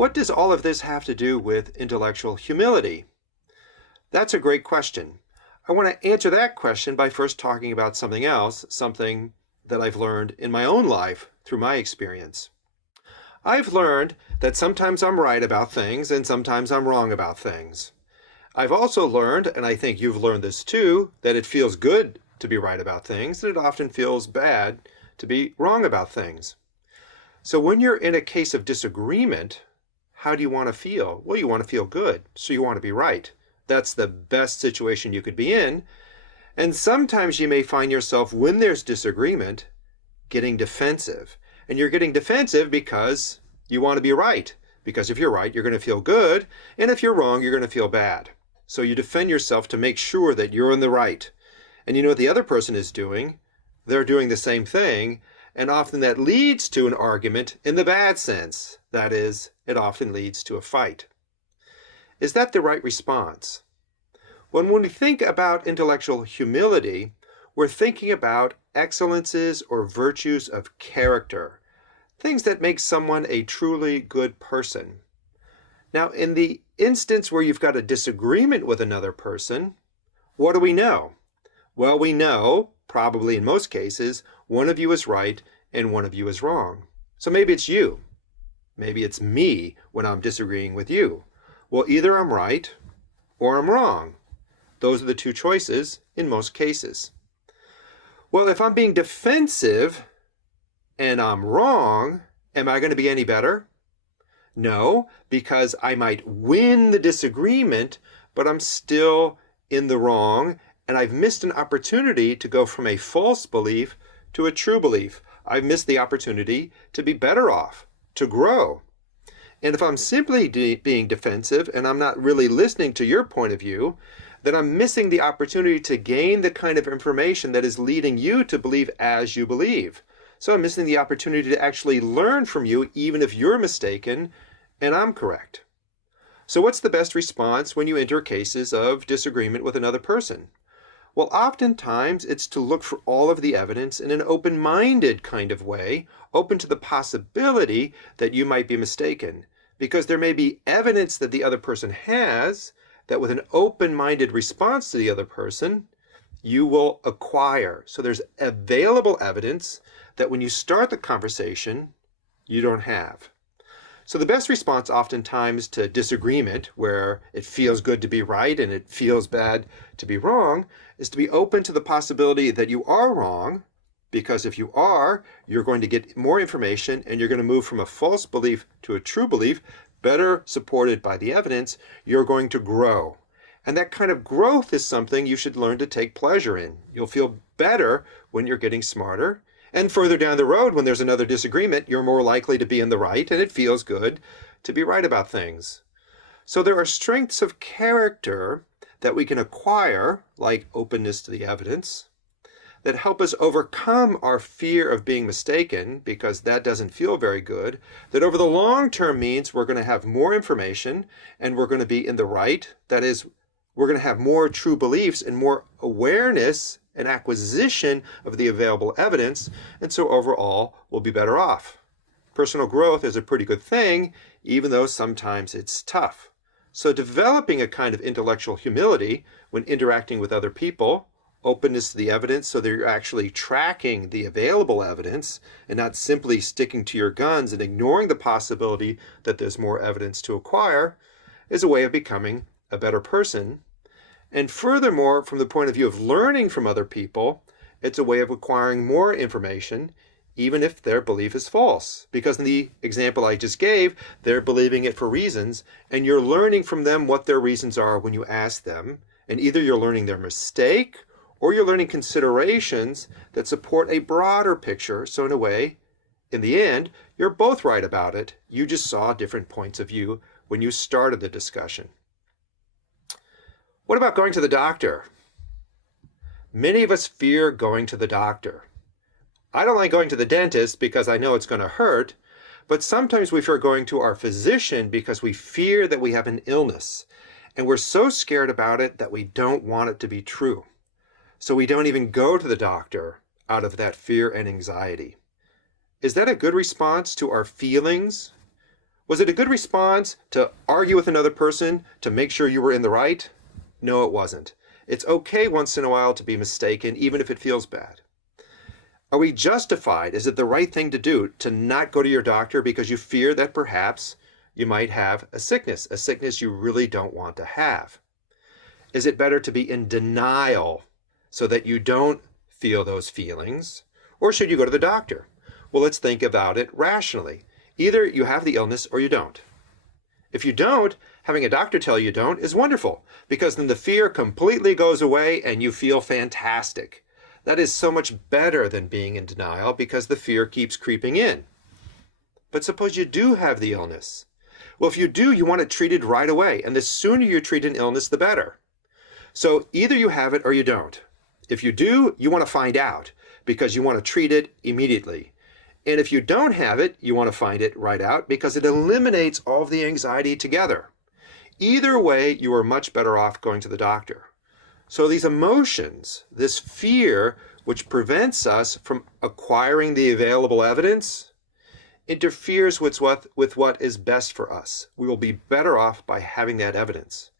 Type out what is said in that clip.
What does all of this have to do with intellectual humility? That's a great question. I want to answer that question by first talking about something else, something that I've learned in my own life through my experience. I've learned that sometimes I'm right about things and sometimes I'm wrong about things. I've also learned, and I think you've learned this too, that it feels good to be right about things, and it often feels bad to be wrong about things. So when you're in a case of disagreement, how do you want to feel? Well, you want to feel good, so you want to be right. That's the best situation you could be in. And sometimes you may find yourself, when there's disagreement, getting defensive. And you're getting defensive because you want to be right. Because if you're right, you're going to feel good. And if you're wrong, you're going to feel bad. So you defend yourself to make sure that you're in the right. And you know what the other person is doing? They're doing the same thing. And often that leads to an argument in the bad sense. That is, it often leads to a fight. Is that the right response? When we think about intellectual humility, we're thinking about excellences or virtues of character, things that make someone a truly good person. Now, in the instance where you've got a disagreement with another person, what do we know? Well, we know, probably in most cases, one of you is right and one of you is wrong. So maybe it's you. Maybe it's me when I'm disagreeing with you. Well, either I'm right or I'm wrong. Those are the two choices in most cases. Well, if I'm being defensive and I'm wrong, am I going to be any better? No, because I might win the disagreement, but I'm still in the wrong, and I've missed an opportunity to go from a false belief to a true belief. I've missed the opportunity to be better off, to grow. And if I'm simply being defensive and I'm not really listening to your point of view, then I'm missing the opportunity to gain the kind of information that is leading you to believe as you believe. So I'm missing the opportunity to actually learn from you, even if you're mistaken and I'm correct. So what's the best response when you enter cases of disagreement with another person? Well, oftentimes it's to look for all of the evidence in an open-minded kind of way, open to the possibility that you might be mistaken, because there may be evidence that the other person has that with an open-minded response to the other person, you will acquire. So there's available evidence that when you start the conversation, you don't have. So the best response oftentimes to disagreement, where it feels good to be right and it feels bad to be wrong, is to be open to the possibility that you are wrong, because if you are, you're going to get more information and you're going to move from a false belief to a true belief, better supported by the evidence. You're going to grow. And that kind of growth is something you should learn to take pleasure in. You'll feel better when you're getting smarter. And further down the road, when there's another disagreement, you're more likely to be in the right, and it feels good to be right about things. So there are strengths of character that we can acquire, like openness to the evidence, that help us overcome our fear of being mistaken, because that doesn't feel very good, that over the long term means we're going to have more information and we're going to be in the right. That is, we're going to have more true beliefs and more awareness and acquisition of the available evidence, and so overall we'll be better off. Personal growth is a pretty good thing, even though sometimes it's tough. So developing a kind of intellectual humility when interacting with other people, openness to the evidence so that you're actually tracking the available evidence and not simply sticking to your guns and ignoring the possibility that there's more evidence to acquire, is a way of becoming a better person. And furthermore, from the point of view of learning from other people, it's a way of acquiring more information, even if their belief is false. Because in the example I just gave, they're believing it for reasons, and you're learning from them what their reasons are when you ask them. And either you're learning their mistake, or you're learning considerations that support a broader picture. So in a way, in the end, you're both right about it. You just saw different points of view when you started the discussion. What about going to the doctor? Many of us fear going to the doctor. I don't like going to the dentist because I know it's going to hurt, but sometimes we fear going to our physician because we fear that we have an illness, and we're so scared about it that we don't want it to be true. So we don't even go to the doctor out of that fear and anxiety. Is that a good response to our feelings? Was it a good response to argue with another person to make sure you were in the right? No, it wasn't. It's okay once in a while to be mistaken, even if it feels bad. Are we justified? Is it the right thing to do to not go to your doctor because you fear that perhaps you might have a sickness you really don't want to have? Is it better to be in denial so that you don't feel those feelings? Or should you go to the doctor? Well, let's think about it rationally. Either you have the illness or you don't. If you don't, having a doctor tell you don't is wonderful, because then the fear completely goes away and you feel fantastic. That is so much better than being in denial because the fear keeps creeping in. But suppose you do have the illness. Well, if you do, you want it treated right away, and the sooner you treat an illness, the better. So either you have it or you don't. If you do, you want to find out because you want to treat it immediately. And if you don't have it, you want to find it right out because it eliminates all of the anxiety together. Either way, you are much better off going to the doctor. So these emotions, this fear, which prevents us from acquiring the available evidence, interferes with what is best for us. We will be better off by having that evidence.